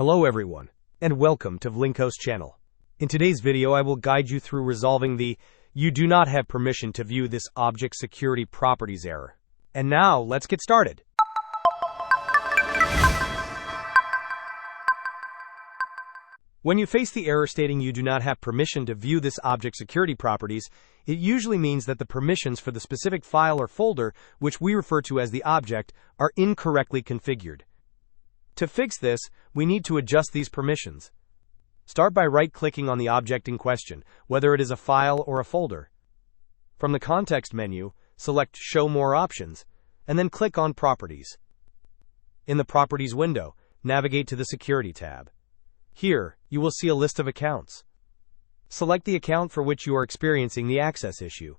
Hello everyone, and welcome to Vlinkoz channel. In today's video I will guide you through resolving the "you do not have permission to view this object security properties" error. And now, let's get started. When you face the error stating you do not have permission to view this object security properties, it usually means that the permissions for the specific file or folder, which we refer to as the object, are incorrectly configured. To fix this, we need to adjust these permissions. Start by right-clicking on the object in question, whether it is a file or a folder. From the context menu, select Show More Options, and then click on Properties. In the Properties window, navigate to the Security tab. Here, you will see a list of accounts. Select the account for which you are experiencing the access issue.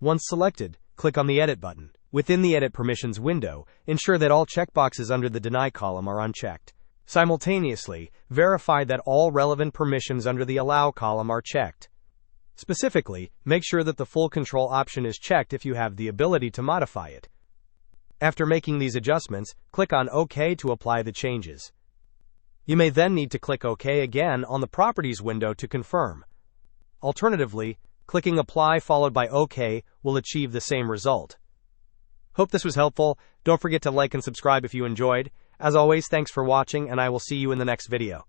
Once selected, click on the Edit button. Within the Edit Permissions window, ensure that all checkboxes under the Deny column are unchecked. Simultaneously, verify that all relevant permissions under the Allow column are checked. Specifically, make sure that the Full Control option is checked if you have the ability to modify it. After making these adjustments, click on OK to apply the changes. You may then need to click OK again on the Properties window to confirm. Alternatively, clicking Apply followed by OK will achieve the same result. Hope this was helpful. Don't forget to like and subscribe if you enjoyed. As always, thanks for watching, and I will see you in the next video.